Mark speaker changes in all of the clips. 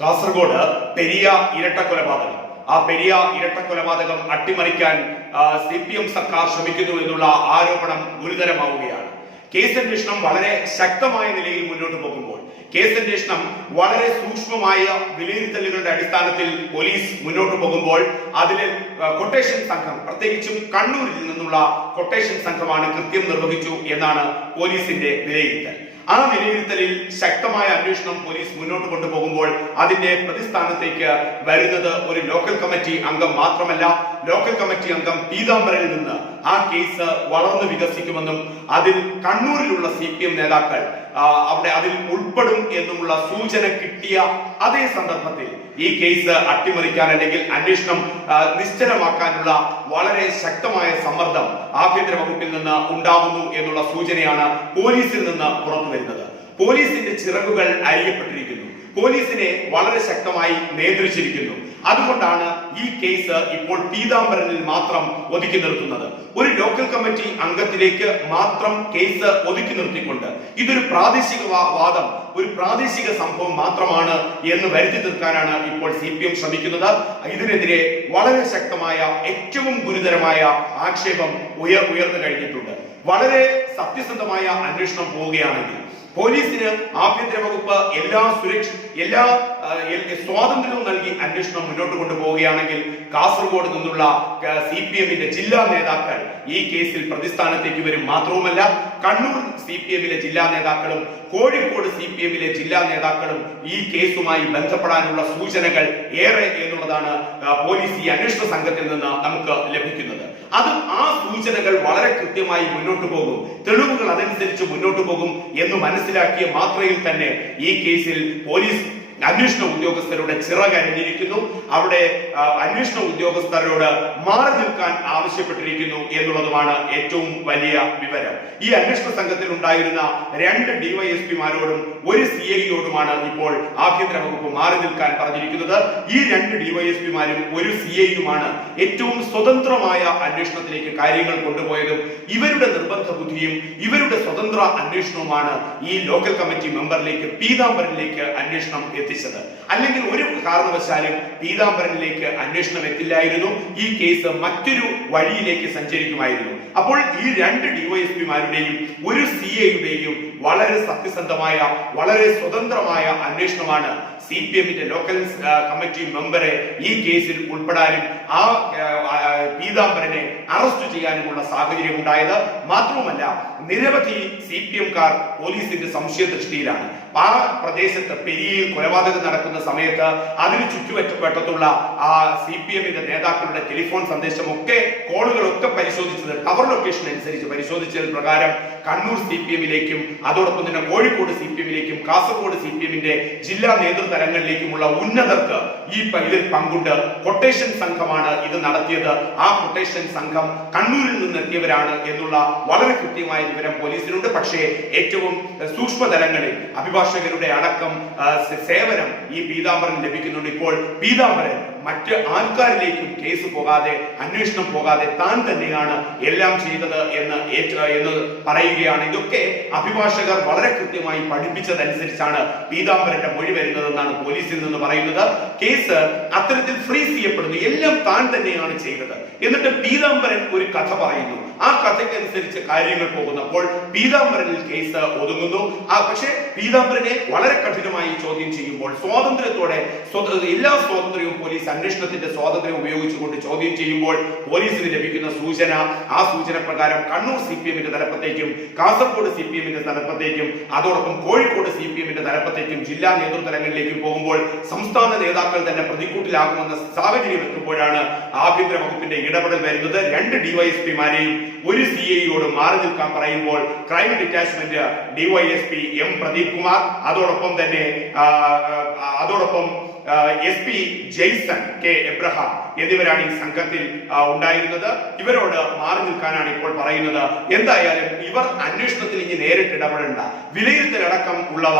Speaker 1: കാസർഗോഡ് പെരിയ ഇരട്ട കൊലപാതകം ആ പെരിയ ഇരട്ട കൊലപാതകം അട്ടിമറിക്കാൻ സി പി എം സർക്കാർ ശ്രമിക്കുന്നു എന്നുള്ള ആരോപണം ഗുരുതരമാവുകയാണ്. കേസ് അന്വേഷണം വളരെ ശക്തമായ നിലയിൽ മുന്നോട്ട് പോകുമ്പോൾ കേസ് അന്വേഷണം വളരെ സൂക്ഷ്മമായ വിലയിരുത്തലുകളുടെ അടിസ്ഥാനത്തിൽ പോലീസ് മുന്നോട്ട് പോകുമ്പോൾ അതിൽ കൊട്ടേഷൻ സംഘം പ്രത്യേകിച്ചും കണ്ണൂരിൽ നിന്നുള്ള കൊട്ടേഷൻ സംഘമാണ് കൃത്യം നിർവഹിച്ചു എന്നാണ് പോലീസിന്റെ വിലയിരുത്തൽ. ആ വിലയിരുത്തലിൽ ശക്തമായ അന്വേഷണം പോലീസ് മുന്നോട്ട് കൊണ്ടുപോകുമ്പോൾ അതിന്റെ പ്രതിസ്ഥാനത്തേക്ക് വരുന്നത് ഒരു ലോക്കൽ കമ്മിറ്റി അംഗം മാത്രമല്ല ലോക്കൽ കമ്മിറ്റി അംഗം പീതാംബരനിൽ നിന്ന് ആ കേസ് വളർന്നു വികസിക്കുമെന്നും അതിൽ കണ്ണൂരിലുള്ള സി പി എം നേതാക്കൾ അവിടെ അതിൽ ഉൾപ്പെടും എന്നുമുള്ള സൂചന കിട്ടിയ അതേ സന്ദർഭത്തിൽ ഈ കേസ് അട്ടിമറിക്കാൻ അല്ലെങ്കിൽ അന്വേഷണം നിശ്ചലമാക്കാനുള്ള വളരെ ശക്തമായ സമ്മർദ്ദം ആഭ്യന്തര വകുപ്പിൽ നിന്ന് ഉണ്ടാകുന്നു എന്നുള്ള സൂചനയാണ് പോലീസിൽ നിന്ന് പുറത്തു വരുന്നത് പോലീസിന്റെ ചിറകുകൾ അരിയപ്പെട്ടിരിക്കുന്നു പോലീസിനെ വളരെ ശക്തമായി നിയന്ത്രിച്ചിരിക്കുന്നു. അതുകൊണ്ടാണ് ഈ കേസ് ഇപ്പോൾ പീതാംബരനിൽ മാത്രം ഒതുക്കി നിർത്തുന്നത്. ഒരു ലോക്കൽ കമ്മിറ്റി അംഗത്തിലേക്ക് മാത്രം കേസ് ഒതുക്കി നിർത്തിക്കൊണ്ട് ഇതൊരു പ്രാദേശിക വാദം ഒരു പ്രാദേശിക സംഭവം മാത്രമാണ് എന്ന് വരുത്തി തീർക്കാനാണ് ഇപ്പോൾ സി പി എം ശ്രമിക്കുന്നത്. ഇതിനെതിരെ വളരെ ശക്തമായ ഏറ്റവും ഗുരുതരമായ ആക്ഷേപം ഉയർ ഉയർന്നു കഴിഞ്ഞിട്ടുണ്ട്. വളരെ സത്യസന്ധമായ അന്വേഷണം പോവുകയാണെങ്കിൽ പോലീസിന് ആഭ്യന്തര വകുപ്പ് എല്ലാ സുരക്ഷ എല്ലാ സ്വാതന്ത്ര്യവും നൽകി അന്വേഷണം മുന്നോട്ട് കൊണ്ടുപോവുകയാണെങ്കിൽ കാസർഗോഡ് നിന്നുള്ള സി പി എമ്മിന്റെ ജില്ലാ നേതാക്കൾ ഈ കേസിൽ പ്രതിസ്ഥാനത്തേക്ക് വരും മാത്രവുമല്ല കണ്ണൂർ സി പി എമ്മിലെ ജില്ലാ നേതാക്കളും കോഴിക്കോട് സി പി എമ്മിലെ ജില്ലാ നേതാക്കളും ഈ കേസുമായി ബന്ധപ്പെടാനുള്ള സൂചനകൾ ഏറെ എന്നുള്ളതാണ് പോലീസ് ഈ അന്വേഷണ സംഘത്തിൽ നിന്ന് നമുക്ക് ലഭിക്കുന്നത്. അത് ആ സൂചനകൾ വളരെ കൃത്യമായി മുന്നോട്ട് പോകും. തെളിവുകൾ അതനുസരിച്ച് മുന്നോട്ട് പോകും എന്ന് മനസ്സിലാക്കിയ മാത്രയിൽ തന്നെ ഈ കേസിൽ പോലീസ് അന്വേഷണ ഉദ്യോഗസ്ഥരുടെ ചിറകരഞ്ഞിരിക്കുന്നു അവിടെ അന്വേഷണ ഉദ്യോഗസ്ഥരോട് മാറി നിൽക്കാൻ ആവശ്യപ്പെട്ടിരിക്കുന്നു എന്നുള്ളതുമാണ് ഏറ്റവും വലിയ വിവരം. ഈ അന്വേഷണ സംഘത്തിൽ ഉണ്ടായിരുന്ന രണ്ട് ഡിവൈഎസ്പിമാരോടും ഒരു സി ഐയോടുമാണ് ഇപ്പോൾ ആഭ്യന്തര വകുപ്പ് മാറി നിൽക്കാൻ പറഞ്ഞിരിക്കുന്നത്. ഈ രണ്ട് ഡിവൈഎസ്പിമാരും ഒരു സി ഐയുമാണ് ഏറ്റവും സ്വതന്ത്രമായ അന്വേഷണത്തിലേക്ക് കാര്യങ്ങൾ കൊണ്ടുപോയതും ഇവരുടെ നിർബന്ധ ബുദ്ധിയും ഇവരുടെ സ്വതന്ത്ര അന്വേഷണവുമാണ് ഈ ലോക്കൽ കമ്മിറ്റി മെമ്പറിലേക്ക് പീതാംബരനിലേക്ക് അന്വേഷണം എത്തിച്ചത് അല്ലെങ്കിൽ ഒരു കാരണവശാലും പീതാംബരനിലേക്ക് അന്വേഷണം എത്തില്ലായിരുന്നു. ഈ കേസ് മറ്റൊരു വഴിയിലേക്ക് സഞ്ചരിക്കുമായിരുന്നു. അപ്പോൾ ഈ രണ്ട് ഡിവൈഎസ്പിമാരുടെയും ഒരു സി എയുടെയും വളരെ സത്യസന്ധമായ വളരെ സ്വതന്ത്രമായ അന്വേഷണമാണ് സി പി എമ്മിന്റെ ലോക്കൽ കമ്മിറ്റി മെമ്പറെ ഈ കേസിൽ ഉൾപ്പെടാനും ആ പീതാംബരനെ അറസ്റ്റ് ചെയ്യാനുമുള്ള സാഹചര്യം ഉണ്ടായത്. മാത്രവുമല്ല നിരവധി സി പി എംകാർ പോലീസിന്റെ സംശയ ദൃഷ്ടിയിലാണ് ആ പ്രദേശത്ത് പെരിയയിൽ കൊലപാതകം നടക്കുന്ന സമയത്ത് അതിന് ചുറ്റുപറ്റത്തുള്ള ആ സി പി എമ്മിന്റെ നേതാക്കളുടെ ടെലിഫോൺ സന്ദേശമൊക്കെ കോളുകളൊക്കെ പരിശോധിച്ചത് ടവർ ലൊക്കേഷൻ അനുസരിച്ച് പരിശോധിച്ചത് പ്രകാരം കണ്ണൂർ സി പി എമ്മിലേക്കും അതോടൊപ്പം തന്നെ കോഴിക്കോട് സി പി എമ്മിലേക്കും കാസർഗോഡ് സി പി എമ്മിന്റെ ജില്ലാ നേതൃതലങ്ങളിലേക്കുമുള്ള ഉന്നതർക്ക് ഈ ഇതിൽ പങ്കുണ്ട്. കൊട്ടേഷൻ സംഘമാണ് ഇത് നടത്തിയത്. ആ കൊട്ടേഷൻ സംഘം കണ്ണൂരിൽ നിന്ന് എത്തിയവരാണ് എന്നുള്ള വളരെ കൃത്യമായ വിവരം പോലീസിനുണ്ട്. പക്ഷേ ഏറ്റവും സൂക്ഷ്മതലങ്ങളിൽ അഭിഭാഷകരുടെ അടക്കം സേവനം ഈ പീതാംബരൻ ലഭിക്കുന്നുണ്ട്. ഇപ്പോൾ പീതാംബരൻ മറ്റ് ആൾക്കാരിലേക്കും കേസ് പോകാതെ അന്വേഷണം പോകാതെ താൻ തന്നെയാണ് എല്ലാം ചെയ്തത് എന്ന് ഏറ്റ എന്ന് പറയുകയാണ്. ഇതൊക്കെ അഭിഭാഷകർ വളരെ കൃത്യമായി പഠിപ്പിച്ചതനുസരിച്ചാണ് പീതാംബരന്റെ മൊഴി വരുന്നതെന്നാണ് പോലീസിൽ നിന്ന് പറയുന്നത്. കേസ് അത്തരത്തിൽ ഫ്രീസ് ചെയ്യപ്പെടുന്നു. എല്ലാം താൻ തന്നെയാണ് ചെയ്തത്. എന്നിട്ട് പീതാംബരൻ ഒരു കഥ പറയുന്നു. ആ കഥയ്ക്കനുസരിച്ച് കാര്യങ്ങൾ പോകുന്നപ്പോൾ പീതാംബരനിൽ കേസ് ഒതുങ്ങുന്നു. ആ പക്ഷേ പീതാംബരനെ വളരെ കഠിനമായി ചോദ്യം ചെയ്യുമ്പോൾ സ്വാതന്ത്ര്യത്തോടെ സ്വത- എല്ലാ സ്വാതന്ത്ര്യവും പോലീസ് അന്വേഷണത്തിന്റെ സ്വാതന്ത്ര്യം ഉപയോഗിച്ചുകൊണ്ട് ചോദ്യം ചെയ്യുമ്പോൾ പോലീസിന് ലഭിക്കുന്ന സൂചന ആ സൂചന പ്രകാരം കണ്ണൂർ സി പി എമ്മിന്റെ തലപ്പത്തേക്കും കാസർഗോഡ് സി പി എമ്മിന്റെ തലപ്പത്തേക്കും അതോടൊപ്പം കോഴിക്കോട് സി പി എമ്മിന്റെ തലപ്പത്തേക്കും ജില്ലാ നേതൃതലങ്ങളിലേക്കും പോകുമ്പോൾ സംസ്ഥാന നേതാക്കൾ തന്നെ പ്രതിക്കൂട്ടിലാകുമെന്ന സാഹചര്യം എത്തുമ്പോഴാണ് ആഭ്യന്തര വകുപ്പിന്റെ ഇടപെടൽ വരുന്നത്. രണ്ട് ഡിവൈഎസ്പിമാരെയും ഒരു സി ഐയോട് മാറി നിൽക്കാൻ പറയുമ്പോൾ crime detachment DYSP M Pradeep Kumar അതോടൊപ്പം തന്നെ അതോടൊപ്പം S P Jaison K Abraham എന്നിവരാണ് ഈ സംഘത്തിൽ ഉണ്ടായിരുന്നത്. ഇവരോട് മാറി നിൽക്കാനാണ് ഇപ്പോൾ പറയുന്നത്. എന്തായാലും ഇവർ അന്വേഷണത്തിൽ ഇനി നേരിട്ട് ഇടപെടേണ്ട. വിലയിരുത്തലടക്കം ഉള്ളവ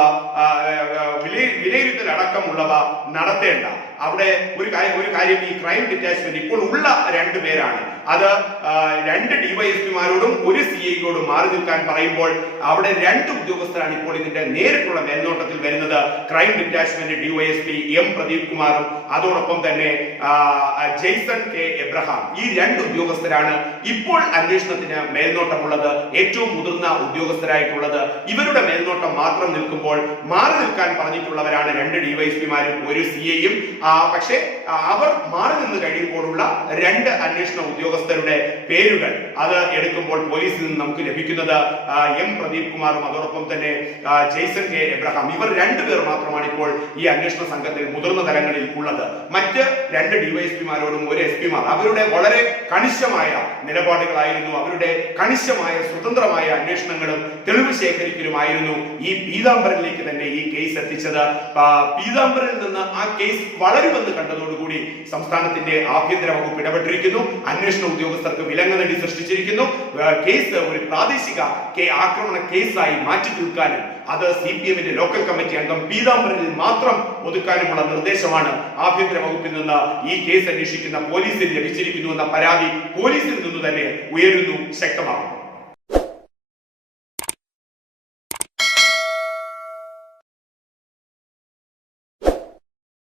Speaker 1: വിലയിരുത്തലടക്കം ഉള്ളവ നടത്തേണ്ട. അവിടെ ഒരു കാര്യം ഒരു കാര്യം ഈ ക്രൈം ഡിറ്റാച്ച്മെന്റ് ഇപ്പോൾ ഉള്ള രണ്ടു പേരാണ്. അത് രണ്ട് ഡിവൈഎസ്പിമാരോടും ഒരു സി ഐയോടും മാറി നിൽക്കാൻ പറയുമ്പോൾ അവിടെ രണ്ട് ഉദ്യോഗസ്ഥരാണ് ഇപ്പോൾ ഇതിന്റെ നേരിട്ടുള്ള മേൽനോട്ടത്തിൽ വരുന്നത്. Crime detachment DYSP M Pradeep കുമാറും അതോടൊപ്പം തന്നെ ജെയ്സൺ കെ എബ്രഹാം. ഈ രണ്ട് ഉദ്യോഗസ്ഥരാണ് ഇപ്പോൾ അന്വേഷണത്തിന് മേൽനോട്ടമുള്ളത് ഏറ്റവും മുതിർന്ന ഉദ്യോഗസ്ഥരായിട്ടുള്ളത്. ഇവരുടെ മേൽനോട്ടം മാത്രം നിൽക്കുമ്പോൾ മാറി നിൽക്കാൻ പറഞ്ഞിട്ടുള്ളവരാണ് രണ്ട് ഡിവൈഎസ്പിമാരും ഒരു സി ഐയും. പക്ഷേ അവർ മാറി നിന്ന് കഴിയുമ്പോഴുള്ള രണ്ട് അന്വേഷണ ഉദ്യോഗസ്ഥരുടെ പേരുകൾ അത് എടുക്കുമ്പോൾ പോലീസിൽ നിന്ന് നമുക്ക് ലഭിക്കുന്നത് എം പ്രദീപ് കുമാറും അതോടൊപ്പം തന്നെ ജെയ്സൺ കെ എബ്രഹാം. ഇവർ രണ്ടുപേർ മാത്രമാണ് ഇപ്പോൾ ഈ അന്വേഷണ സംഘത്തിൽ മുതിർന്ന തലങ്ങളിൽ ഉള്ളത്. മറ്റ് രണ്ട് ഡിവൈഎസ്പിമാരോടും ഒരു എസ് പിമാർ അവരുടെ വളരെ കണിശമായ നിലപാടുകളായിരുന്നു. അവരുടെ കണിശമായ സ്വതന്ത്രമായ അന്വേഷണങ്ങളും തെളിവ് ശേഖരിക്കലുമായിരുന്നു ഈ പീതാംബരനിലേക്ക് തന്നെ ഈ കേസ് എത്തിച്ചത്. പീതാംബരനിൽ നിന്ന് ആ കേസ് വളരുമെന്ന് കണ്ടതോടുകൂടി സംസ്ഥാനത്തിന്റെ ആഭ്യന്തര വകുപ്പ് ഇടപെട്ടിരിക്കുന്നു. അന്വേഷണ ഉദ്യോഗസ്ഥർക്ക് വിലങ്ങനടി സൃഷ്ടിച്ചിരിക്കുന്നു. കേസ് ഒരു പ്രാദേശിക ആക്രമണ കേസായി മാറ്റി തീർക്കാനും അത് സി പി എമ്മിന്റെ ലോക്കൽ കമ്മിറ്റി അംഗം പീതാംബരനിൽ മാത്രം ഒതുക്കാനുമുള്ള നിർദ്ദേശമാണ്. ആഭ്യന്തര വകുപ്പിൽ നിന്ന് ഈ കേസ് അന്വേഷിക്കുന്ന പോലീസിൽ ലഭിച്ചിരിക്കുന്നു എന്ന പരാതി പോലീസിൽ നിന്ന് തന്നെ ഉയരുന്നു ശക്തമാകുന്നു.